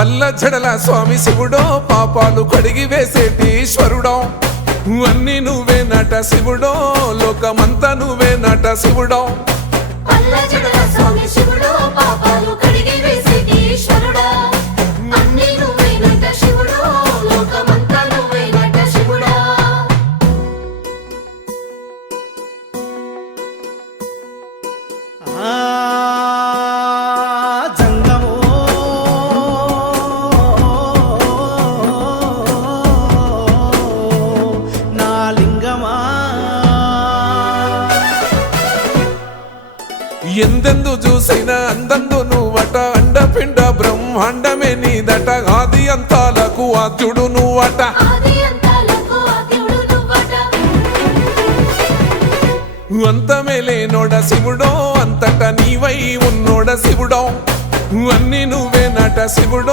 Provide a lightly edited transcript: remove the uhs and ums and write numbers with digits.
పల్ల జడల స్వామి శివుడో పాపాలు కడిగి వేసేటి ఈశ్వరుడో అన్ని నువ్వే నట శివుడో లోకమంతా నువ్వే నట శివుడో పల్ల జడల స్వామి శివుడో పాపాలు కడిగి వేసేటి ఈశ్వరుడో అన్ని నువ్వే నట శివుడో లోకమంతా నువ్వే నట శివుడో జంగమో నా లింగమా ఎందెందు చూసిన అందందు నువ్వట అండపిండ బ్రహ్మాండమే నీదట ఆది అంతాలకు ఆద్యుడు నువ్వట ఆది అంతాలకు ఆద్యుడు నువ్వట అంతమే లేనోడ శివుడో అంతట నీవై ఉన్నోడ శివుడో అన్ని నువ్వే నట శివుడో